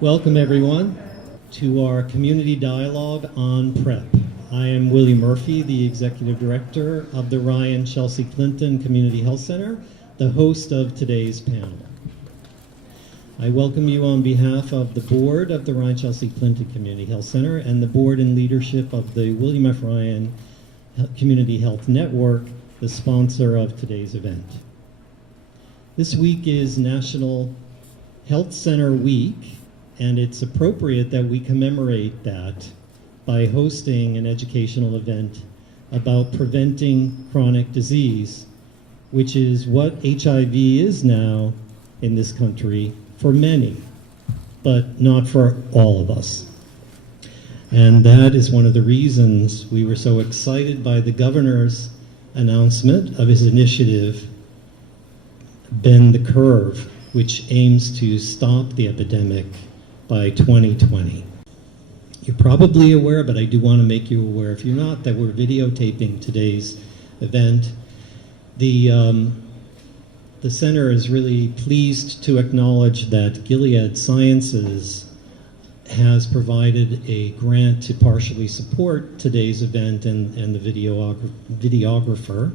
Welcome everyone to our community dialogue on PrEP. I am Willie Murphy, the Executive Director of the Ryan Chelsea Clinton Community Health Center, the host of today's panel. I welcome you on behalf of the board of the Ryan Chelsea Clinton Community Health Center and the board and leadership of the William F. Ryan Community Health Network, the sponsor of today's event. This week is National Health Center Week, and it's appropriate that we commemorate that by hosting an educational event about preventing chronic disease, which is what HIV is now in this country for many, but not for all of us. And that is one of the reasons we were so excited by the governor's announcement of his initiative, Bend the Curve, which aims to stop the epidemic by 2020. You're probably aware, but I do want to make you aware, if you're not, that we're videotaping today's event. The center is really pleased to acknowledge that Gilead Sciences has provided a grant to partially support today's event and the videographer,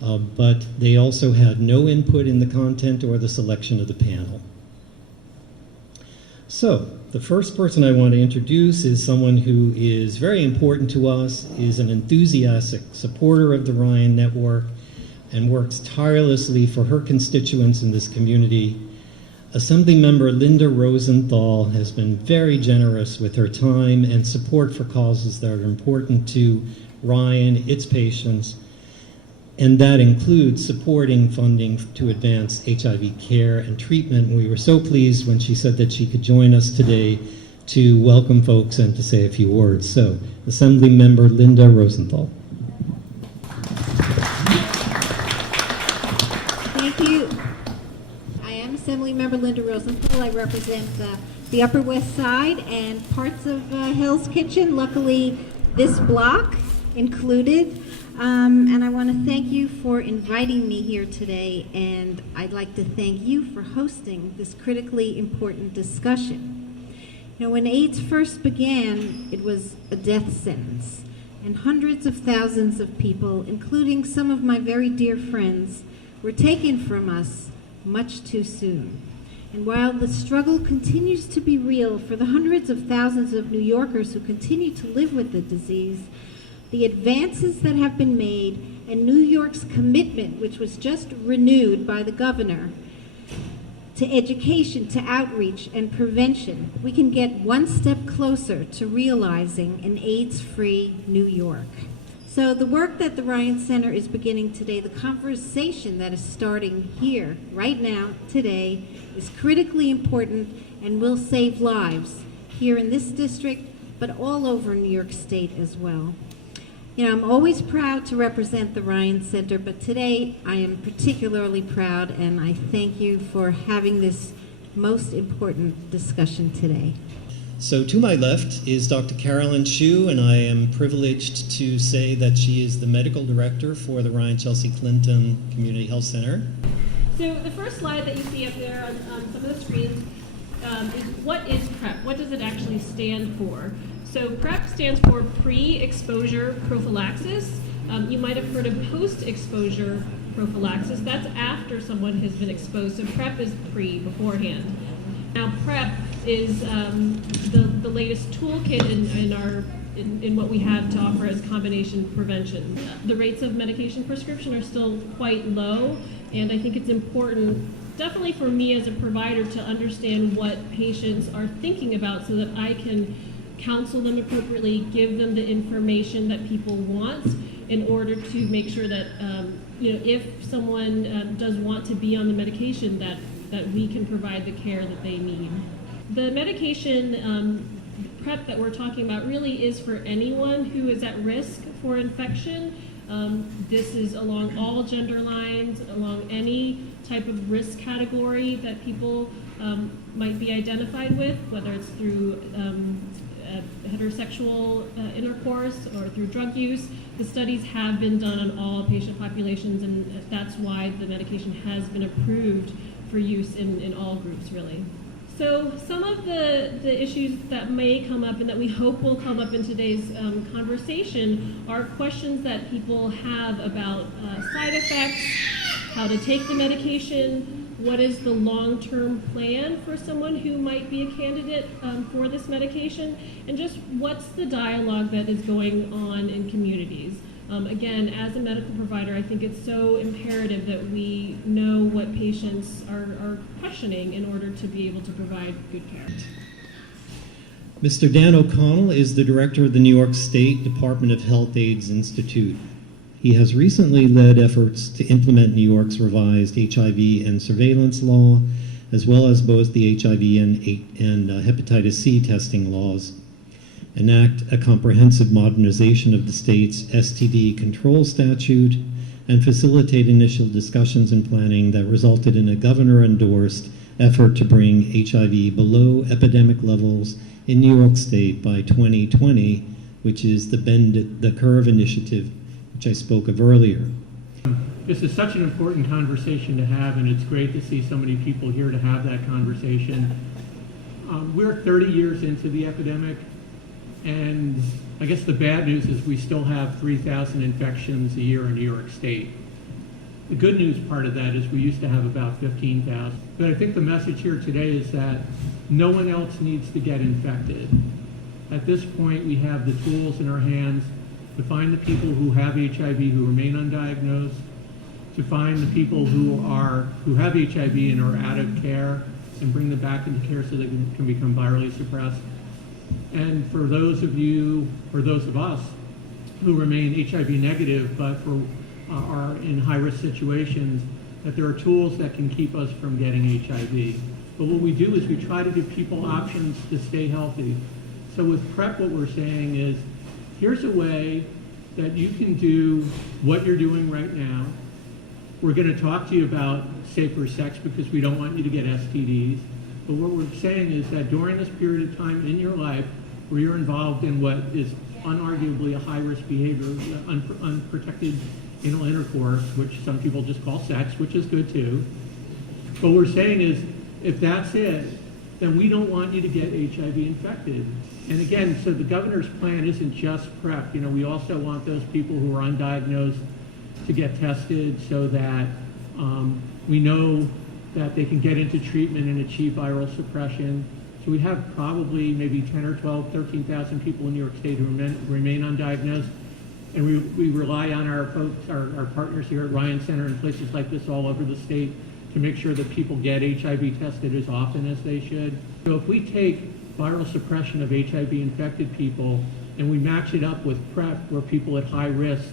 but they also had no input in the content or the selection of the panel. So, the first person I want to introduce is someone who is very important to us, is an enthusiastic supporter of the Ryan Network, and works tirelessly for her constituents in this community. Assemblymember Linda Rosenthal has been very generous with her time and support for causes that are important to Ryan, its patients, and that includes supporting funding to advance HIV care and treatment. We were so pleased when she said that she could join us today to welcome folks and to say a few words. So, Assemblymember Linda Rosenthal. Thank you. I am Assemblymember Linda Rosenthal. I represent the Upper West Side and parts of Hell's Kitchen, luckily this block included. And I want to thank you for inviting me here today, and I'd like to thank you for hosting this critically important discussion. You know, when AIDS first began, it was a death sentence, and hundreds of thousands of people, including some of my very dear friends, were taken from us much too soon. And while the struggle continues to be real for the hundreds of thousands of New Yorkers who continue to live with the disease, the advances that have been made and New York's commitment, which was just renewed by the governor, to education, to outreach and prevention, we can get one step closer to realizing an AIDS-free New York. So the work that the Ryan Center is beginning today, the conversation that is starting here, right now, today, is critically important and will save lives here in this district, but all over New York State as well. You know, I'm always proud to represent the Ryan Center, but today I am particularly proud, and I thank you for having this most important discussion today. So to my left is Dr. Carolyn Hsu, and I am privileged to say that she is the medical director for the Ryan Chelsea Clinton Community Health Center. So the first slide that you see up there on some of the screens is what is PrEP? What does it actually stand for? So PrEP stands for Pre-Exposure Prophylaxis. You might have heard of Post-Exposure Prophylaxis. That's after someone has been exposed. So PrEP is beforehand. Now PrEP is the latest toolkit in what we have to offer as combination prevention. The rates of medication prescription are still quite low, and I think it's important, definitely for me as a provider, to understand what patients are thinking about so that I can counsel them appropriately, give them the information that people want in order to make sure that if someone does want to be on the medication, that we can provide the care that they need. The medication PrEP that we're talking about really is for anyone who is at risk for infection. This is along all gender lines, along any type of risk category that people might be identified with, whether it's through heterosexual intercourse or through drug use. The studies have been done on all patient populations, and that's why the medication has been approved for use in all groups, really. So some of the issues that may come up and that we hope will come up in today's conversation are questions that people have about side effects, how to take the medication, what is the long-term plan for someone who might be a candidate for this medication, and just what's the dialogue that is going on in communities. Again, as a medical provider, I think it's so imperative that we know what patients are questioning in order to be able to provide good care. Mr. Dan O'Connell is the director of the New York State Department of Health AIDS Institute. He has recently led efforts to implement New York's revised HIV and surveillance law, as well as both the HIV and hepatitis C testing laws, enact a comprehensive modernization of the state's STD control statute, and facilitate initial discussions and planning that resulted in a governor-endorsed effort to bring HIV below epidemic levels in New York State by 2020, which is the Bend the Curve initiative, which I spoke of earlier. This is such an important conversation to have, and it's great to see so many people here to have that conversation. We're 30 years into the epidemic, and I guess the bad news is we still have 3,000 infections a year in New York State. The good news part of that is we used to have about 15,000. But I think the message here today is that no one else needs to get infected. At this point, we have the tools in our hands to find the people who have HIV who remain undiagnosed, to find the people who have HIV and are out of care and bring them back into care so they can become virally suppressed. And for those of you, or those of us, who remain HIV negative but are in high-risk situations, that there are tools that can keep us from getting HIV. But what we do is we try to give people options to stay healthy. So with PrEP, what we're saying is, here's a way that you can do what you're doing right now. We're going to talk to you about safer sex because we don't want you to get STDs. But what we're saying is that during this period of time in your life where you're involved in what is unarguably a high-risk behavior, unprotected anal intercourse, which some people just call sex, which is good too. What we're saying is, if that's it, then we don't want you to get HIV infected. And again, so the governor's plan isn't just PrEP. You know, we also want those people who are undiagnosed to get tested so that we know that they can get into treatment and achieve viral suppression. So we have probably maybe 10 or 12, 13,000 people in New York State who remain undiagnosed. And we rely on our folks, our partners here at Ryan Center and places like this all over the state to make sure that people get HIV tested as often as they should. So if we take viral suppression of HIV infected people and we match it up with PrEP, where people at high risk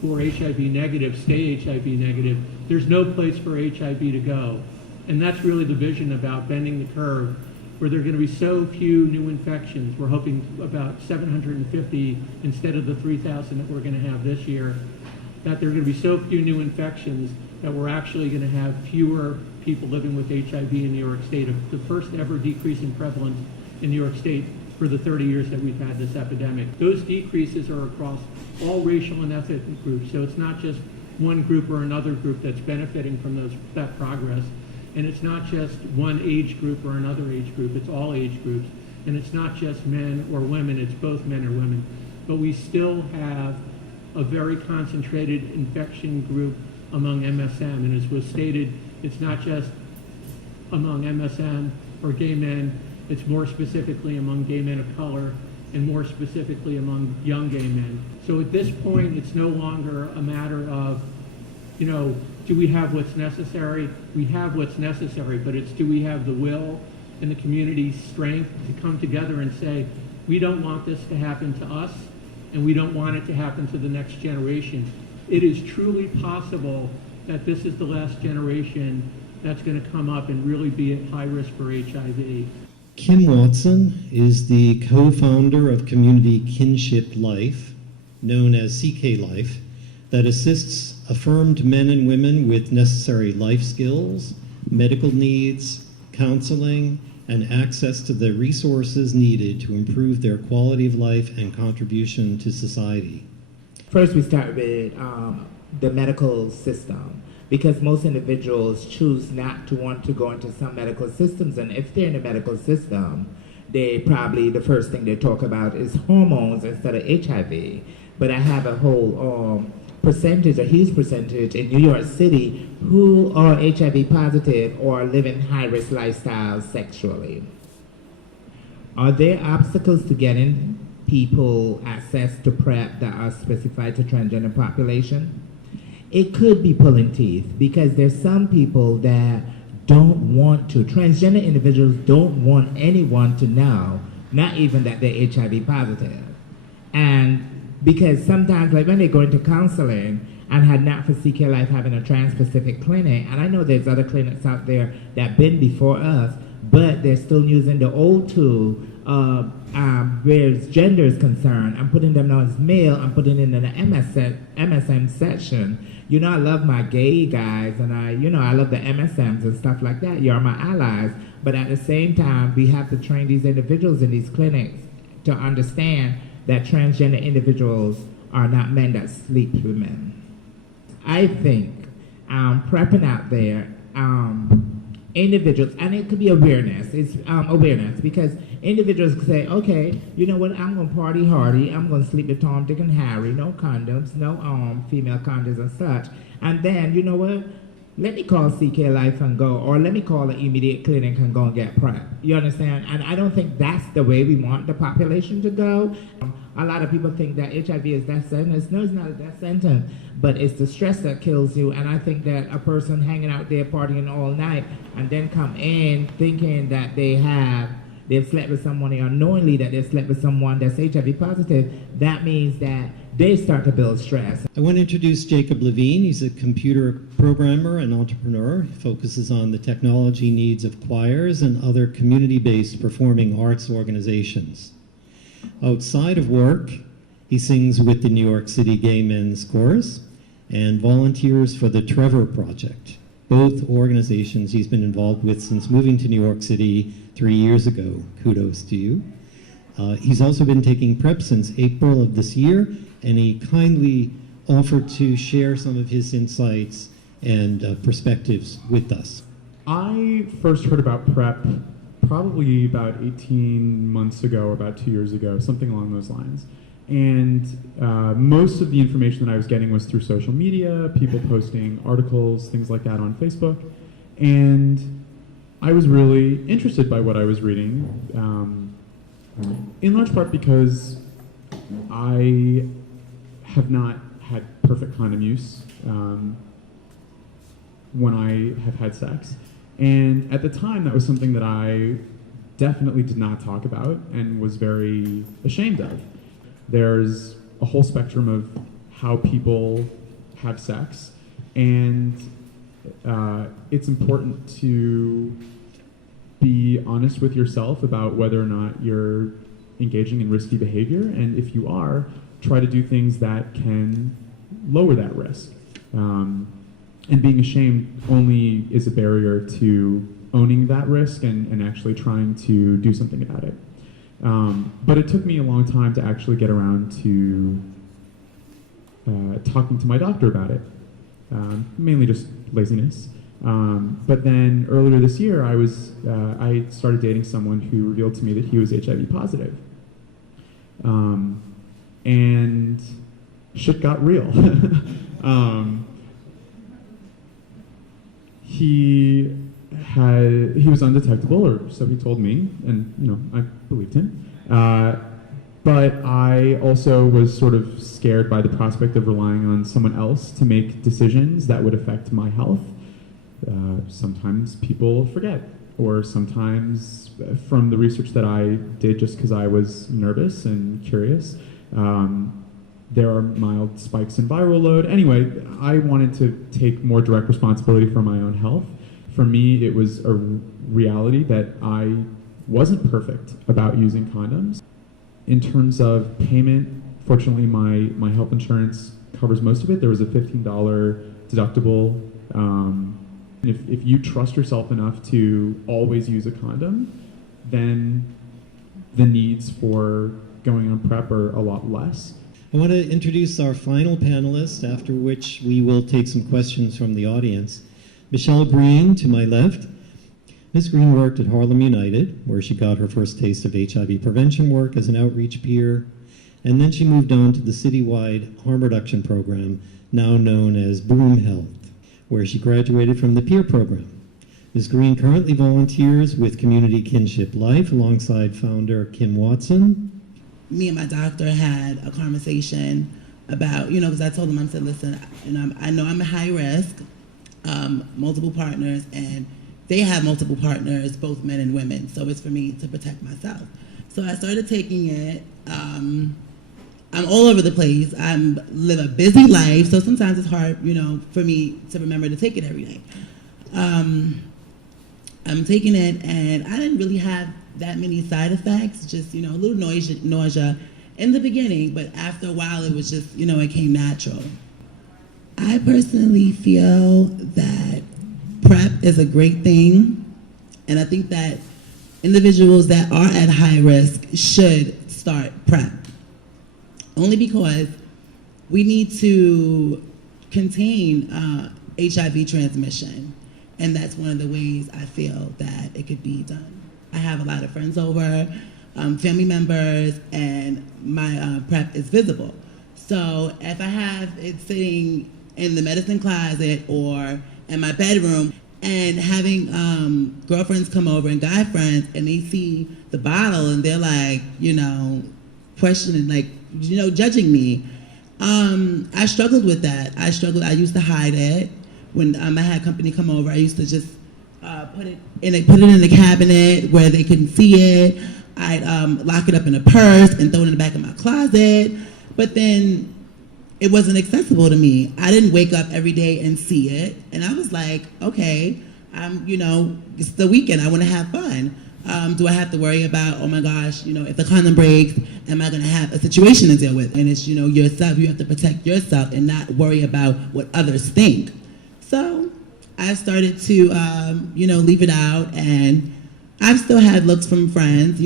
who are HIV negative stay HIV negative, there's no place for HIV to go. And that's really the vision about bending the curve, where there are going to be so few new infections. We're hoping about 750 instead of the 3,000 that we're going to have this year, that there are going to be so few new infections that we're actually going to have fewer people living with HIV in New York State, the first ever decrease in prevalence in New York State for the 30 years that we've had this epidemic. Those decreases are across all racial and ethnic groups, so it's not just one group or another group that's benefiting from that progress. And it's not just one age group or another age group, it's all age groups. And it's not just men or women, it's both men or women. But we still have a very concentrated infection group among MSM. And as was stated, it's not just among MSM or gay men, it's more specifically among gay men of color and more specifically among young gay men. So at this point, it's no longer a matter of, you know, do we have what's necessary? We have what's necessary, but it's do we have the will and the community strength to come together and say, we don't want this to happen to us, and we don't want it to happen to the next generation. It is truly possible that this is the last generation that's going to come up and really be at high risk for HIV. Kim Watson is the co-founder of Community Kinship Life, known as CK Life, that assists affirmed men and women with necessary life skills, medical needs, counseling, and access to the resources needed to improve their quality of life and contribution to society. First, we start with the medical system, because most individuals choose not to want to go into some medical systems, and if they're in a medical system, they probably, the first thing they talk about is hormones instead of HIV. But I have a whole percentage, a huge percentage in New York City who are HIV positive or living high-risk lifestyles sexually. Are there obstacles to getting people access to PrEP that are specified to transgender population? It could be pulling teeth, because there's some people that don't want to. Transgender individuals don't want anyone to know, not even that they're HIV positive. And because sometimes, like when they go into counseling, and had not for CK Life having a trans-specific clinic, and I know there's other clinics out there that have been before us, but they're still using the old tool where gender is concerned. I'm putting them now as male, I'm putting it in the MSM section. You know, I love my gay guys, and I love the MSMs and stuff like that. You're my allies. But at the same time, we have to train these individuals in these clinics to understand that transgender individuals are not men that sleep with men. I think prepping out there, individuals, and it could be awareness, it's awareness, because individuals can say, okay, you know what, I'm going to party hardy, I'm going to sleep with Tom, Dick, and Harry, no condoms, no female condoms and such, and then, you know what, let me call CK Life and go, or let me call an immediate clinic and go and get PrEP. You understand? And I don't think that's the way we want the population to go. A lot of people think that HIV is death sentence. No, it's not a death sentence, but it's the stress that kills you. And I think that a person hanging out there partying all night and then come in thinking that they've slept with someone, or knowingly that they've slept with someone that's HIV positive, that means that they start to build stress. I want to introduce Jacob Levine. He's a computer programmer and entrepreneur. He focuses on the technology needs of choirs and other community-based performing arts organizations. Outside of work, he sings with the New York City Gay Men's Chorus and volunteers for the Trevor Project, both organizations he's been involved with since moving to New York City 3 years ago. Kudos to you. He's also been taking PrEP since April of this year, and he kindly offered to share some of his insights and perspectives with us. I first heard about PrEP probably about 18 months ago, about 2 years ago, something along those lines. And most of the information that I was getting was through social media, people posting articles, things like that on Facebook. And I was really interested by what I was reading, in large part because I have not had perfect condom use when I have had sex. And at the time, that was something that I definitely did not talk about and was very ashamed of. There's a whole spectrum of how people have sex, and it's important to be honest with yourself about whether or not you're engaging in risky behavior, and if you are, try to do things that can lower that risk. And being ashamed only is a barrier to owning that risk and actually trying to do something about it. But it took me a long time to actually get around to talking to my doctor about it, mainly just laziness. But then earlier this year, I started dating someone who revealed to me that he was HIV positive. And shit got real. He was undetectable, or so he told me, and I believed him. But I also was sort of scared by the prospect of relying on someone else to make decisions that would affect my health. Sometimes people forget, or sometimes from the research that I did just because I was nervous and curious, there are mild spikes in viral load. Anyway, I wanted to take more direct responsibility for my own health. For me, it was a reality that I wasn't perfect about using condoms. In terms of payment, fortunately, my health insurance covers most of it. There was a $15 deductible. If you trust yourself enough to always use a condom, then the needs for going on PrEP are a lot less. I want to introduce our final panelist, after which we will take some questions from the audience. Michelle Green, to my left. Ms. Green worked at Harlem United, where she got her first taste of HIV prevention work as an outreach peer, and then she moved on to the citywide harm reduction program, now known as Boom Health, where she graduated from the peer program. Ms. Green currently volunteers with Community Kinship Life alongside founder Kim Watson. Me and my doctor had a conversation about, because I told him, I said, listen, I know I'm a high risk, multiple partners, and they have multiple partners, both men and women, so it's for me to protect myself. So I started taking it. I'm all over the place. I live a busy life, so sometimes it's hard, for me to remember to take it every day. I'm taking it, and I didn't really have that many side effects, just, a little nausea in the beginning, but after a while it was just, it came natural. I personally feel that PrEP is a great thing, and I think that individuals that are at high risk should start PrEP, only because we need to contain HIV transmission, and that's one of the ways I feel that it could be done. I have a lot of friends over, family members, and my PrEP is visible. So if I have it sitting in the medicine closet or in my bedroom, and having girlfriends come over and guy friends, and they see the bottle and they're like, questioning, like, judging me. I struggled with that. I used to hide it. When I had company come over, I used to just put it in the cabinet where they couldn't see it. I'd lock it up in a purse and throw it in the back of my closet. But then it wasn't accessible to me. I didn't wake up every day and see it. And I was like, okay, it's the weekend. I want to have fun. Do I have to worry about, oh my gosh, if the condom breaks, am I going to have a situation to deal with? And it's, yourself. You have to protect yourself and not worry about what others think. So I started to, leave it out, and I've still had looks from friends.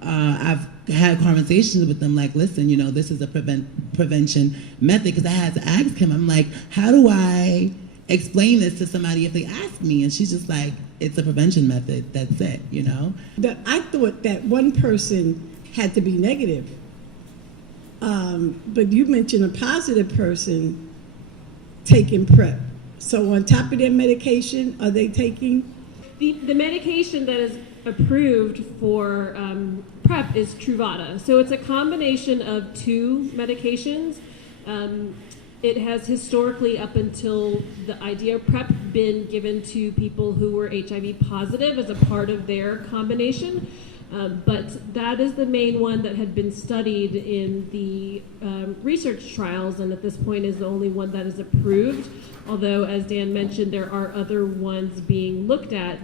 I've had conversations with them like, listen, this is a prevention method, because I had to ask him, I'm like, how do I explain this to somebody if they ask me? And she's just like, it's a prevention method, that's it, That I thought that one person had to be negative. But you mentioned a positive person taking PrEP. So on top of their medication, are they taking? The medication that is approved for PrEP is Truvada. So it's a combination of two medications. It has historically, up until the idea of PrEP, been given to people who were HIV positive as a part of their combination. But that is the main one that had been studied in the research trials, and at this point is the only one that is approved. Although, as Dan mentioned, there are other ones being looked at.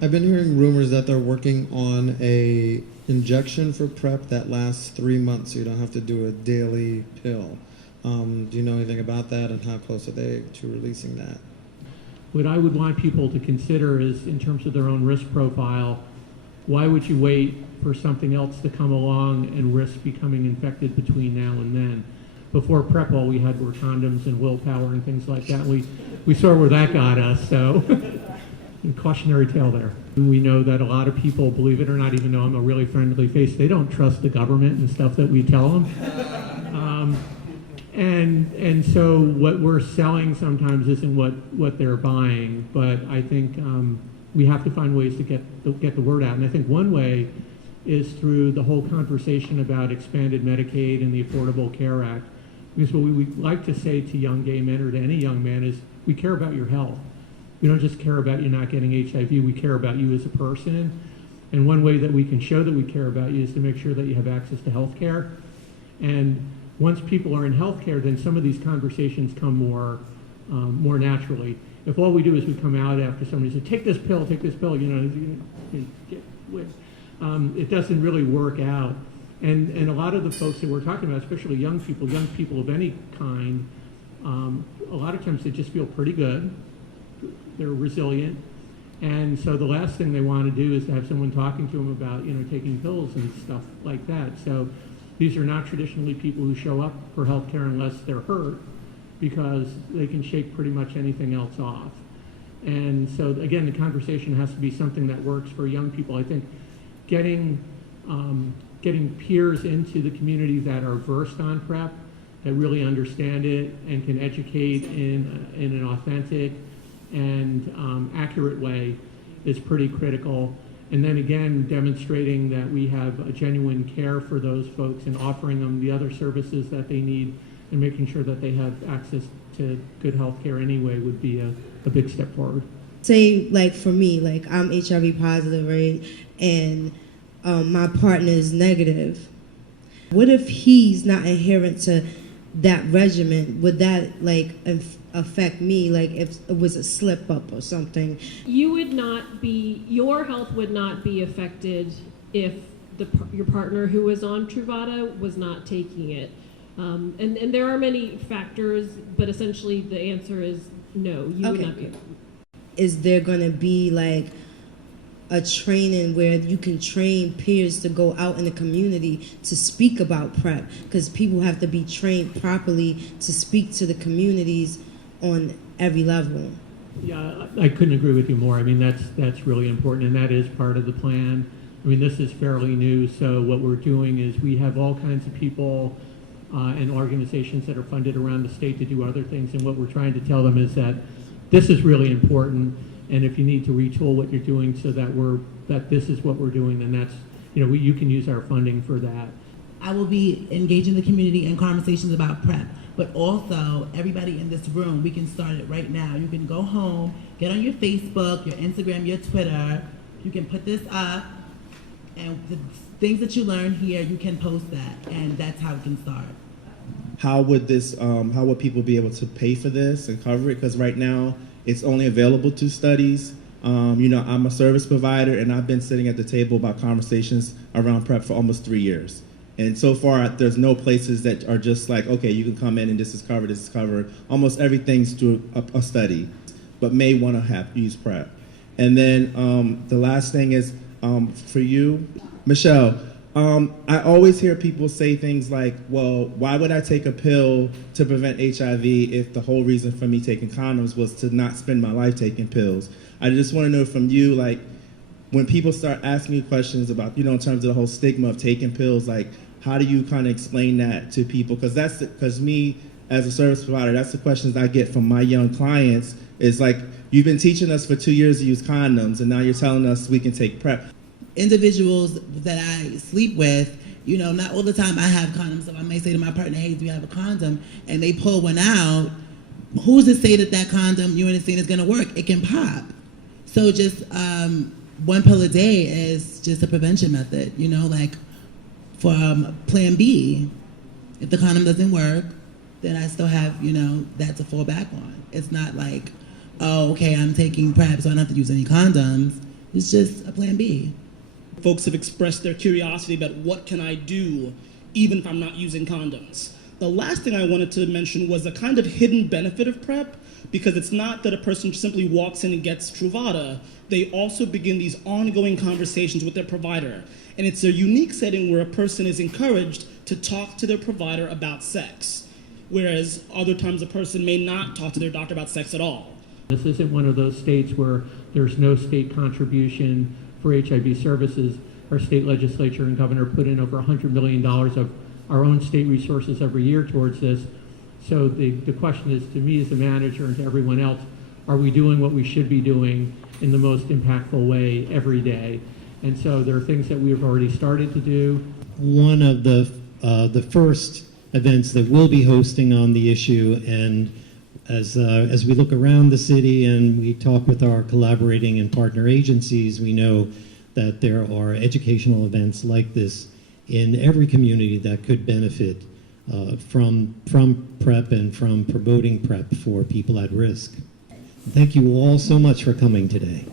I've been hearing rumors that they're working on a injection for PrEP that lasts 3 months, so you don't have to do a daily pill. Do you know anything about that, and how close are they to releasing that? What I would want people to consider is, in terms of their own risk profile, why would you wait for something else to come along and risk becoming infected between now and then? Before PrEP, all we had were condoms and willpower and things like that. We saw where that got us, so cautionary tale there. We know that a lot of people, believe it or not, even though I'm a really friendly face, they don't trust the government and stuff that we tell them. And so what we're selling sometimes isn't what they're buying, but I think we have to find ways to get the word out. And I think one way is through the whole conversation about expanded Medicaid and the Affordable Care Act. Because what we like to say to young gay men, or to any young man, is we care about your health. We don't just care about you not getting HIV, we care about you as a person. And one way that we can show that we care about you is to make sure that you have access to health care. And once people are in health care, then some of these conversations come more naturally. If all we do is we come out after somebody says, take this pill, it doesn't really work out. And a lot of the folks that we're talking about, especially young people of any kind, a lot of times they just feel pretty good. They're resilient. And so the last thing they want to do is to have someone talking to them about, taking pills and stuff like that. So These are not traditionally people who show up for healthcare unless they're hurt, because they can shake pretty much anything else off. And so again, the conversation has to be something that works for young people. I think getting peers into the community that are versed on PrEP, that really understand it and can educate in an authentic and accurate way is pretty critical. And then again, demonstrating that we have a genuine care for those folks and offering them the other services that they need and making sure that they have access to good health care anyway would be a big step forward. Say, like for me, like I'm HIV positive, right? And my partner is negative. What if he's not adherent to that regimen? Would that like affect me, like if it was a slip up or something? You would not be, your health would not be affected if your partner who was on Truvada was not taking it. And there are many factors, but essentially the answer is no, you would not be. Is there going to be like a training where you can train peers to go out in the community to speak about PrEP? Because people have to be trained properly to speak to the communities on every level. Yeah, I couldn't agree with you more. I mean, that's really important, and that is part of the plan. I mean, this is fairly new, so what we're doing is we have all kinds of people and organizations that are funded around the state to do other things, and what we're trying to tell them is that this is really important, and if you need to retool what you're doing so that this is what we're doing, then that's, you can use our funding for that. I will be engaging the community in conversations about PrEP, but also everybody in this room, we can start it right now. You can go home, get on your Facebook, your Instagram, your Twitter, you can put this up, and the things that you learn here, you can post that, and that's how it can start. How would people be able to pay for this and cover it? Because right now it's only available to studies. I'm a service provider, and I've been sitting at the table about conversations around PrEP for almost 3 years. And so far, there's no places that are just like, okay, you can come in and this is covered. Almost everything's through a study, but may want to use PrEP. And then the last thing is for you, Michelle. I always hear people say things like, well, why would I take a pill to prevent HIV if the whole reason for me taking condoms was to not spend my life taking pills? I just want to know from you, like, when people start asking you questions about, in terms of the whole stigma of taking pills, like, how do you kind of explain that to people? Because me, as a service provider, that's the questions I get from my young clients. Is like, you've been teaching us for 2 years to use condoms, and now you're telling us we can take PrEP. Individuals that I sleep with, not all the time I have condoms, so I may say to my partner, hey, do you have a condom? And they pull one out. Who's to say that condom you understand is gonna work? It can pop. So just one pill a day is just a prevention method, like for plan B. If the condom doesn't work, then I still have, that to fall back on. It's not like, oh, okay, I'm taking PrEP, so I don't have to use any condoms. It's just a plan B. Folks have expressed their curiosity about what can I do even if I'm not using condoms. The last thing I wanted to mention was a kind of hidden benefit of PrEP, because it's not that a person simply walks in and gets Truvada. They also begin these ongoing conversations with their provider. And it's a unique setting where a person is encouraged to talk to their provider about sex, whereas other times a person may not talk to their doctor about sex at all. This isn't one of those states where there's no state contribution for HIV services. Our state legislature and governor put in over $100 million of our own state resources every year towards this. So the question is, to me as a manager and to everyone else, are we doing what we should be doing in the most impactful way every day? And so there are things that we have already started to do. One of the first events that we'll be hosting on the issue, and as we look around the city and we talk with our collaborating and partner agencies, we know that there are educational events like this in every community that could benefit from PrEP and from promoting PrEP for people at risk. Thank you all so much for coming today.